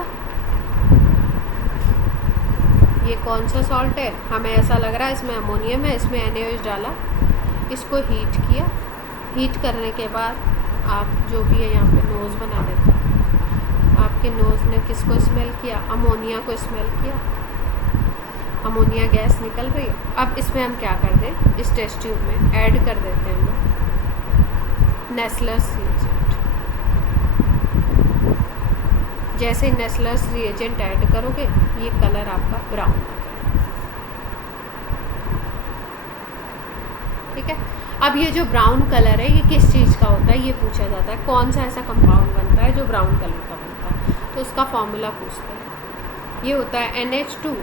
ये कौन सा सॉल्ट है, हमें ऐसा लग रहा है इसमें अमोनियम है, इसमें NaOH डाला, इसको हीट किया। हीट करने के बाद आप जो भी है यहाँ पे नोज़ बना देते हैं। आपके नोज़ ने किसको स्मेल किया, अमोनिया को स्मेल किया, अमोनिया गैस निकल रही है। अब इसमें हम क्या कर दें, इस टेस्ट ट्यूब में ऐड कर देते हैं हम लोग नेस्लर्स रिएजेंट। जैसे नेस्लर्स रिएजेंट ऐड करोगे ये कलर आपका ब्राउन हो जाएगा। ठीक है, अब ये जो ब्राउन कलर है ये किस चीज़ का होता है ये पूछा जाता है, कौन सा ऐसा कंपाउंड बनता है जो ब्राउन कलर का बनता है, तो उसका फॉर्मूला पूछते हैं। ये होता है NH2HgOHg।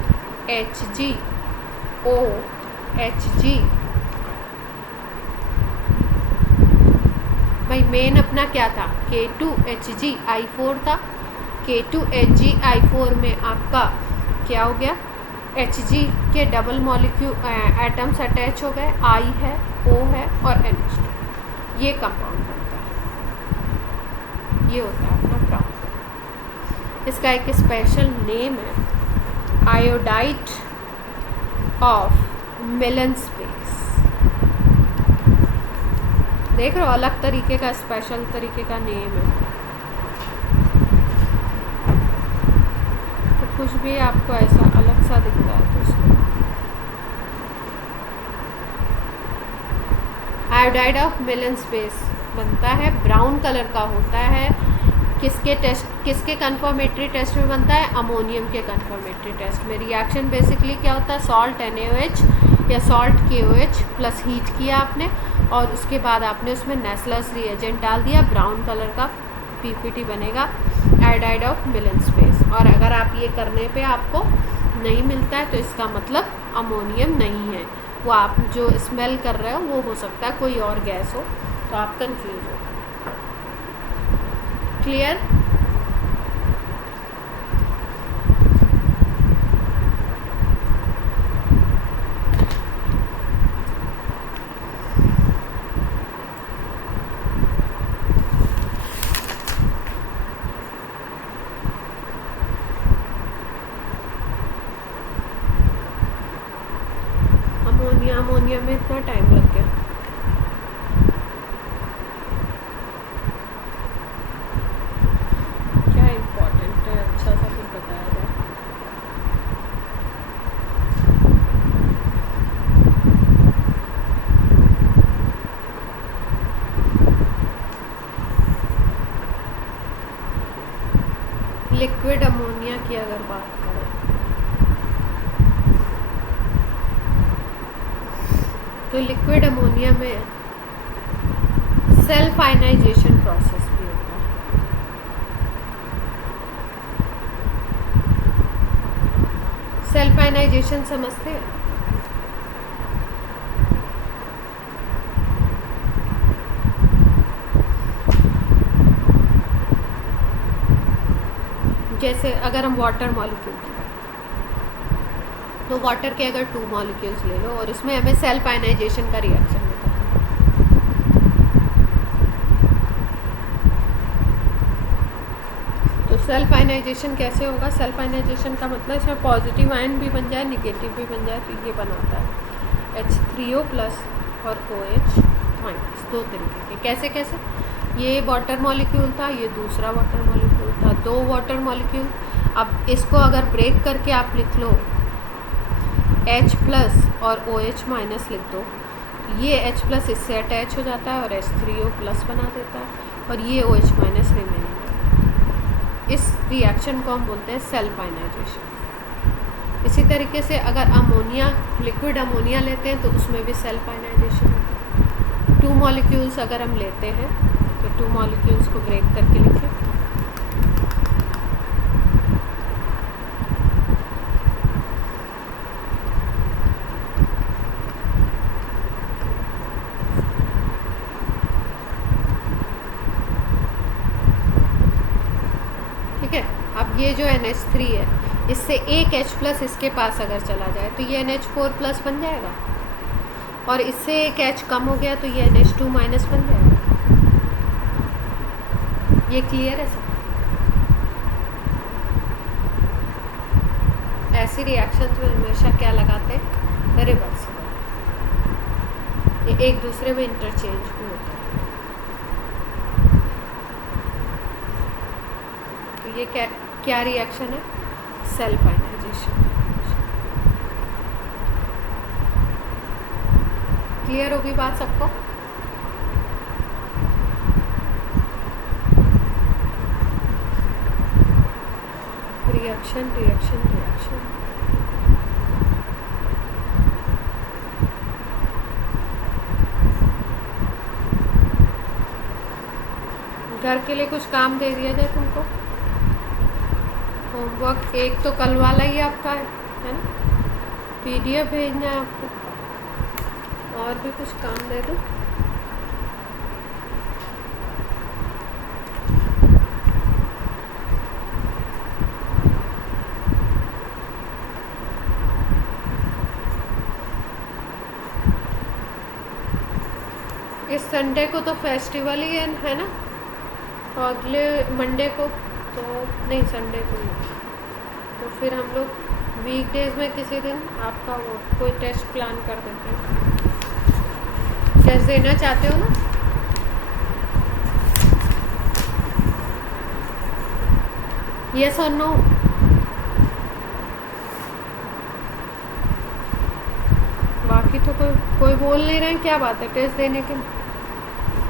भाई मेन अपना क्या था, K2HgI4 था। K2HgI4 में आपका क्या हो गया, Hg के डबल मॉलिक्यूल एटम्स अटैच हो गए, I है, O है और NH2, ये कंपाउंड बनता है। ये होता है अपना ब्राउन। इसका एक स्पेशल नेम है आयोडाइड ऑफ मिलन स्पेस। देख रहे हो, अलग तरीके का, स्पेशल तरीके का नेम है। तो कुछ भी आपको ऐसा अलग सा दिखता है तो उसको आयोडाइड ऑफ मिलन स्पेस बनता है, ब्राउन कलर का होता है। किसके कन्फर्मेटरी टेस्ट में बनता है, अमोनियम के कन्फर्मेटरी टेस्ट में। रिएक्शन बेसिकली क्या होता है, सॉल्ट NaOH या सॉल्ट KOH प्लस हीट किया आपने और उसके बाद आपने उसमें नेस्लर्स रिएजेंट डाल दिया, ब्राउन कलर का PPT बनेगा, आयोडाइड ऑफ मिलन स्पेस। और अगर आप ये करने पे आपको नहीं मिलता है तो इसका मतलब अमोनियम नहीं है, वो आप जो स्मेल कर रहे हो वो हो सकता है कोई और गैस हो, तो आप कंफ्यूज हो। क्लियर? अमोनिया में इतना टाइम लग गया। क्या इम्पोर्टेंट है, अच्छा सा कुछ बताया जाए। लिक्विड अमोनिया की अगर बात करें तो लिक्विड अमोनिया में सेल्फ आयनाइजेशन प्रोसेस भी होता है। सेल्फ आयनाइजेशन समझते हैं? जैसे अगर हम वाटर मॉलिक्यूल की तो वाटर के अगर 2 मॉलिक्यूल्स ले लो और इसमें हमें सेल्फ आयनाइजेशन का रिएक्शन बताना है। तो सेल्फ आयनाइजेशन कैसे होगा, सेल्फ आयनाइजेशन का मतलब इसमें पॉजिटिव आयन भी बन जाए निगेटिव भी बन जाए, तो ये बनाता है H3O प्लस और OH माइनस, 2 तरीके के। कैसे कैसे, ये वाटर मॉलिक्यूल था, ये दूसरा वाटर मॉलिक्यूल था, 2 वाटर मॉलिक्यूल। अब इसको अगर ब्रेक करके आप लिख लो H प्लस और OH माइनस लिख दो, ये H प्लस इससे अटैच हो जाता है और H3O प्लस बना देता है और ये OH माइनस रिमेनिंग है। इस रिएक्शन को हम बोलते हैं सेल्फ आयनाइजेशन। इसी तरीके से अगर अमोनिया, लिक्विड अमोनिया लेते हैं तो उसमें भी सेल्फ आयनाइजेशन होता है। 2 मॉलिक्यूल्स अगर हम लेते हैं तो 2 मॉलिक्यूल्स को ब्रेक करके लिखें। अब ये जो NH3 है, इससे एक H प्लस इसके पास अगर चला जाए तो ये NH4 प्लस बन जाएगा और इससे एक H कम हो गया तो ये NH2 माइनस बन जाएगा। ये क्लियर है सब? ऐसी रिएक्शंस में हमेशा क्या लगाते हैं, रिवर्सिबल, ये एक दूसरे में इंटरचेंज भी होता है। तो ये क्या रिएक्शन है, सेल्फ आयनाइजेशन। क्लियर होगी बात सबको? रिएक्शन रिएक्शन रिएक्शन, घर के लिए कुछ काम दे दिया जाए तुमको। होमवर्क एक तो कल वाला ही आपका है ना, PDF भेजना है आपको, और भी कुछ काम दे दो। इस संडे को तो फेस्टिवल ही है ना, तो अगले मंडे को तो नहीं, संडे को नहीं, तो फिर हम लोग वीकडेज में किसी दिन आपका वो कोई टेस्ट प्लान कर देते हैं। टेस्ट देना चाहते हो ना? यस और नो? बाकी तो कोई बोल नहीं रहे हैं, क्या बात है? टेस्ट देने की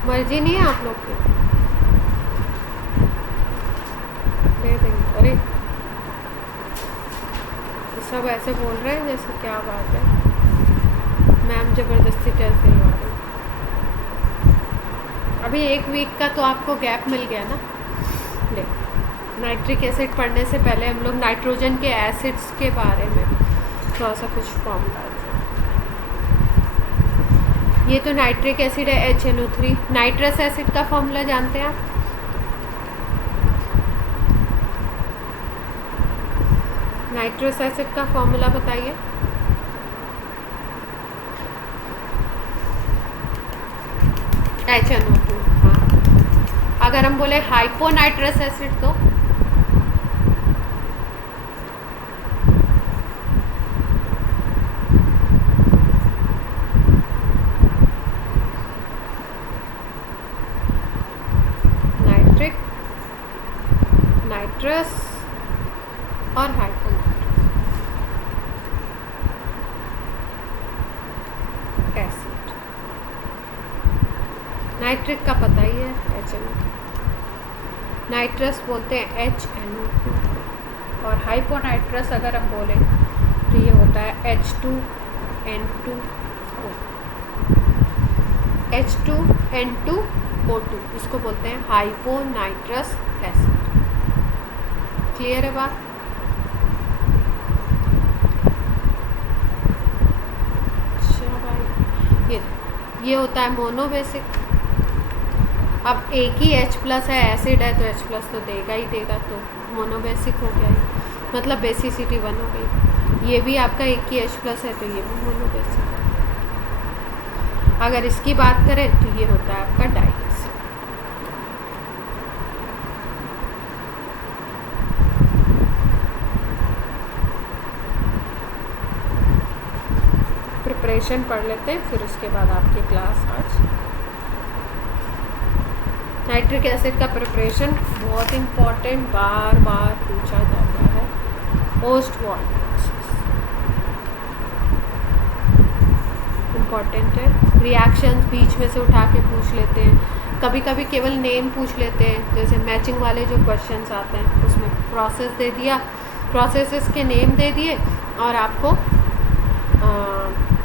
मर्जी नहीं है आप लोग की? दे देंगे। अरे सब ऐसे बोल रहे हैं जैसे क्या बात है, मैम ज़बरदस्ती टेस्ट दिलवा रही। अभी 1 वीक का तो आपको गैप मिल गया ना। ले, नाइट्रिक एसिड पढ़ने से पहले हम लोग नाइट्रोजन के एसिड्स के बारे में थोड़ा सा कुछ फॉर्मूला। ये तो नाइट्रिक एसिड है HNO3। नाइट्रस एसिड का फॉर्मूला जानते हैं आप? नाइट्रस एसिड का फॉर्मूला बताइए। HNO2। हाँ, अगर हम बोले हाइपोनाइट्रस एसिड तो नाइट्रस और हाइपोनाइट्रस एसिड। नाइट्रिक का पता ही है HNO, नाइट्रस बोलते हैं HNO2, और हाइपोनाइट्रस अगर हम बोले तो ये होता है H2N2O। H2N2O2 इसको बोलते हैं हाइपोनाइट्रस एसिड। क्लियर है बात? अच्छा भाई, ये होता है मोनोबेसिक। अब एक ही H+ है, एसिड है, तो H+ तो देगा ही देगा, तो मोनोबेसिक हो गया ही, मतलब बेसिसिटी 1 हो गई। ये भी आपका एक ही H+ है, तो ये भी मोनोबेसिक है। अगर इसकी बात करें तो ये होता है आपका डाइएसिड। प्रिपरेशन पढ़ लेते हैं, फिर उसके बाद आपकी क्लास। आज नाइट्रिक एसिड का प्रिपरेशन बहुत इम्पॉर्टेंट, बार बार पूछा जाता है। पोस्ट-वॉल इम्पॉर्टेंट है। रिएक्शंस बीच में से उठा के पूछ लेते हैं, कभी कभी केवल नेम पूछ लेते हैं, जैसे मैचिंग वाले जो क्वेश्चंस आते हैं उसमें प्रोसेस दे दिया, प्रोसेसेस के नेम दे दिए, और आपको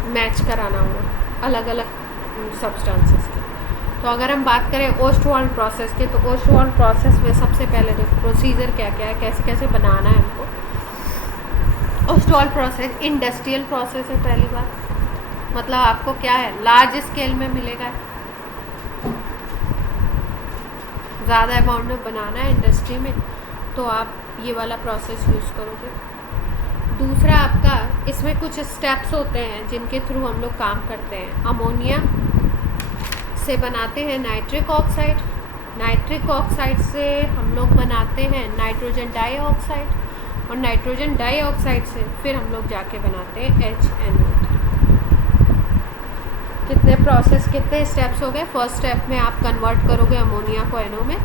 मैच कराना होगा अलग अलग सब्सटेंसेस के। तो अगर हम बात करें ओस्टवाल्ड प्रोसेस के, तो ओस्टवाल्ड प्रोसेस में सबसे पहले तो प्रोसीजर क्या क्या है, कैसे कैसे बनाना है हमको। ओस्टवाल्ड प्रोसेस इंडस्ट्रियल प्रोसेस है पहली बात, मतलब आपको क्या है, लार्ज स्केल में मिलेगा, ज़्यादा अमाउंट में बनाना है इंडस्ट्री में, तो आप ये वाला प्रोसेस यूज़ करोगे। दूसरा आपका इसमें कुछ स्टेप्स होते हैं जिनके थ्रू हम लोग काम करते हैं। अमोनिया से बनाते हैं नाइट्रिक ऑक्साइड, नाइट्रिक ऑक्साइड से हम लोग बनाते हैं नाइट्रोजन डाइऑक्साइड, और नाइट्रोजन डाइऑक्साइड से फिर हम लोग जाके बनाते हैं HNO3। कितने प्रोसेस, कितने स्टेप्स हो गए? फर्स्ट स्टेप में आप कन्वर्ट करोगे अमोनिया को NO में,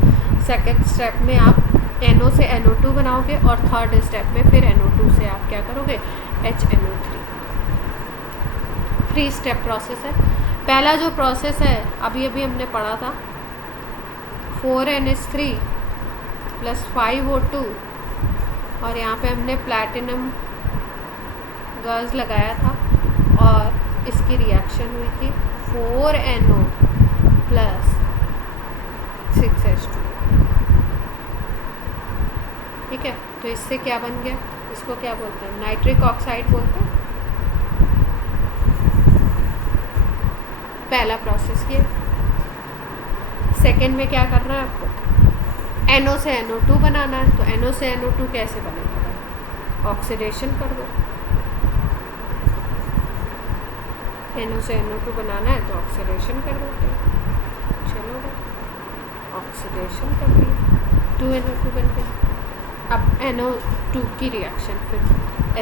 सेकेंड स्टेप में आप NO से NO2 बनाओगे, और थर्ड स्टेप में फिर NO2 से आप क्या करोगे, HNO3। 3 स्टेप प्रोसेस है। पहला जो प्रोसेस है अभी अभी हमने पढ़ा था, 4NH3 + 5O2, और यहाँ पे हमने प्लैटिनम गैस लगाया था, और इसकी रिएक्शन हुई थी 4NO + 6H2। ठीक है, तो इससे क्या बन गया, इसको क्या बोलते हैं, नाइट्रिक ऑक्साइड बोलते हैं। पहला प्रोसेस ये। सेकेंड में क्या करना है आपको, NO से NO2 बनाना है। तो NO से NO2 कैसे बनेगा, ऑक्सीडेशन कर दो। NO से NO2 बनाना है तो ऑक्सीडेशन कर देते हैं। चलो ऑक्सीडेशन कर दिया, 2NO2 बन गया। अब NO2 की रिएक्शन, फिर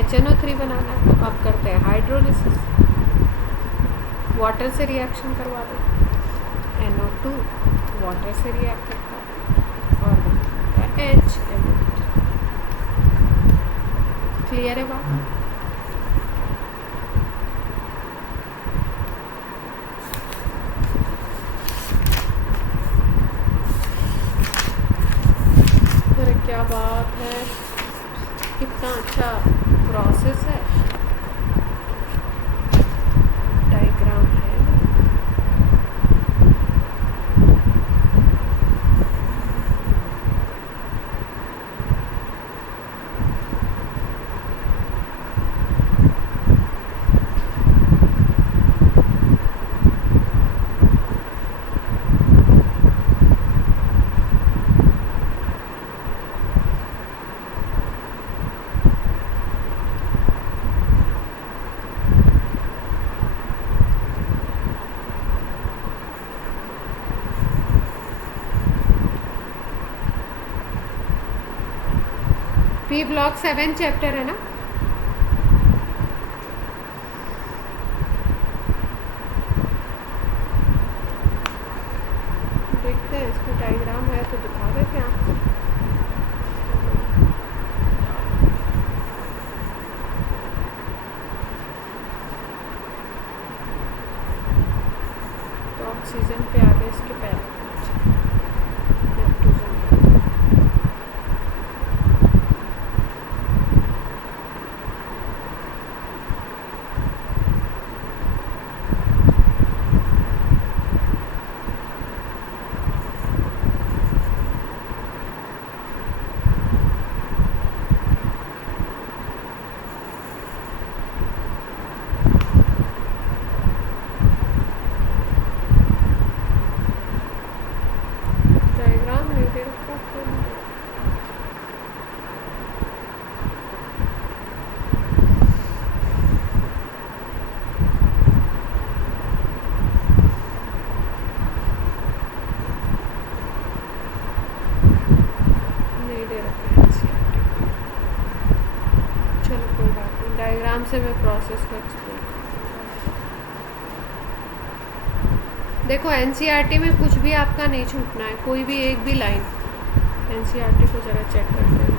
HNO3 बनाना है, तो अब करते हैं हाइड्रोलिसिस, वाटर से रिएक्शन करवा दो। NO2 वाटर से रिएक्ट करता है और बनता है HNO3। क्लियर है बात? अरे क्या बात है, कितना अच्छा प्रोसेस है। डायग्राम है, P ब्लॉक 7 चैप्टर है ना। देखते हैं, इसका डायग्राम है तो दिखा देते हैं आपको। तो ऑक्सीजन पे आ गए, इसके पहले डायग्राम से मैं प्रोसेस को एक्सप्लेन। देखो NCERT में कुछ भी आपका नहीं छूटना है, कोई भी एक भी लाइन। NCERT को ज़रा चेक करते हैं।